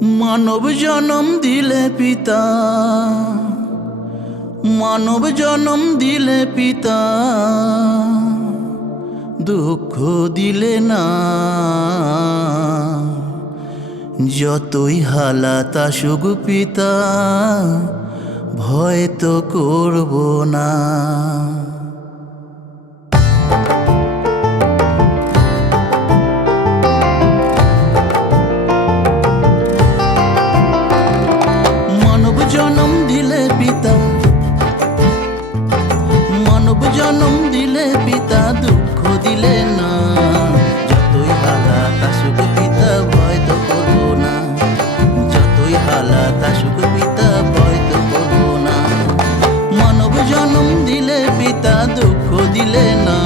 মানব জনম দিলে পিতা, মানব জনম দিলে পিতা, দুঃখ দিলে না। যতই হালাত আসুক পিতা, ভয় তো করব না। মানব জনম দিলে পিতা, মানব জনম দিলে পিতা, দুঃখ দিলে না। যতই হালাত আসুক পিতা, ভয় তো করব না। যতই হালাত আসুক পিতা, ভয় তো করব না। মানব জনম দিলে পিতা, দুঃখ দিলে না।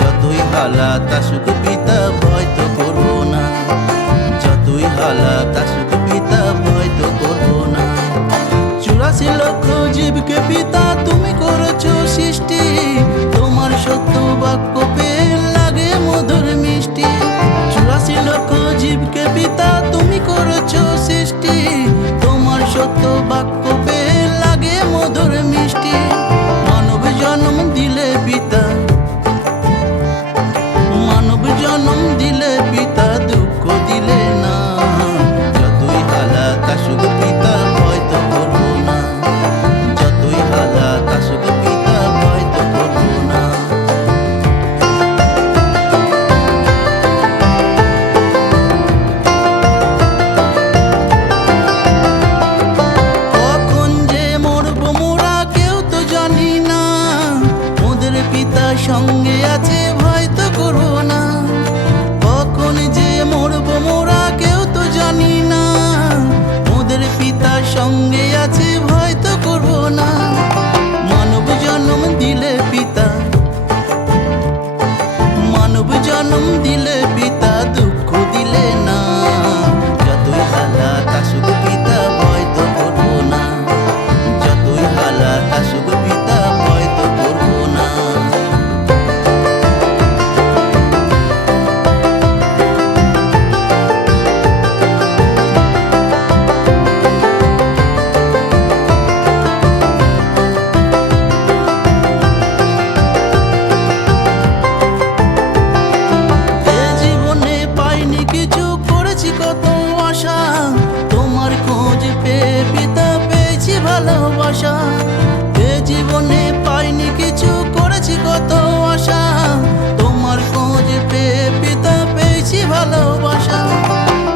যতই হালাত আসুক পিতা, ভয় তো করব না। যতই হালাত আসুক পিতা, ভয় তো করব না। 84 লক্ষ জীবকে পিতা তুমি করেছো সৃষ্টি, তোমার সত্য বাক্য পেয়ে লাগে মধুর মিষ্টি। 84 লক্ষ জীবকে পিতা তুমি করেছো সৃষ্টি, তোমার সত্য বাক্য পেয়ে লাগে মধুর মিষ্টি। মানব জন্ম দিলে পিতা, মানব জন্ম দিলে পিতা, দুঃখ দিলে না। যতই হালাত আসুক পিতা, ভয় তো করব না। যতই হালাত আসুক পিতা, ভয় তো করব না। কখন যে মরব মোরা কেউ তো জানি না, ওদের পিতা সঙ্গে আছে, ভয় তো করব না। কখন যে মরব মোরা কেউ তো জানি না, ওদের পিতা সঙ্গে আছে, ভয় তো করব না। মানব জন্ম দিলে পিতা, মানব জন্ম দিলে পিতা, দুঃখ দিলে না। যতই হালাত আসুক পিতা, ভয় তো করব না। যতই হালাত আসুক পিতা, ভয় তো করব না। এ জীবনে পাইনি কিছু, করেছি কত আশা, তোমার খোঁজ পেয়ে পিতা পেয়েছি ভালোবাসা। এ জীবনে পাইনি কিছু, করেছি কত আশা, তোমার খোঁজ পেয়ে পিতা পেয়েছি ভালোবাসা।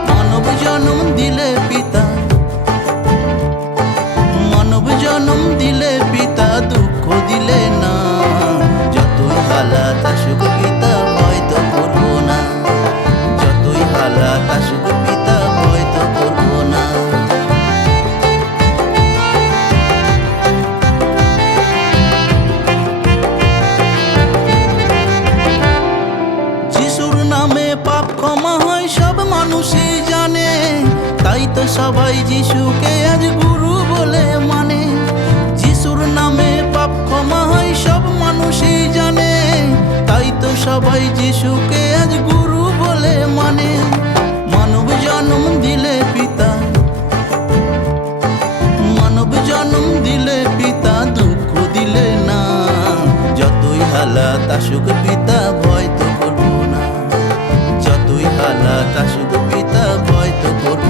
মানব জন্ম দিলে পিতা, মানব জন্ম দিলে পিতা, দুঃখ দিলে না। যতই হালাত আসুক পিতা, ভয় তো করব না। যতই হালাত আসুক পিতা, ভয় তো করব না। যিশুর নামে পাপ ক্ষমা হয়, সব মানুষই জানে, তাই তো সবাই যিশুকে আজ গুরু বলে মানে। যিশুর নামে পাপ ক্ষমা হয়, সব মানুষই জানে, তাই তো সবাই যিশুকে আজ গুরু বলে মানে। মানব জন্ম দিলে পিতা, মানব জন্ম দিলে পিতা, দুঃখ দিলে না। যতই হালাত আসুক পিতা, ভয় তো করব না। যতই হালাত আসুক পিতা, ভয় তো করব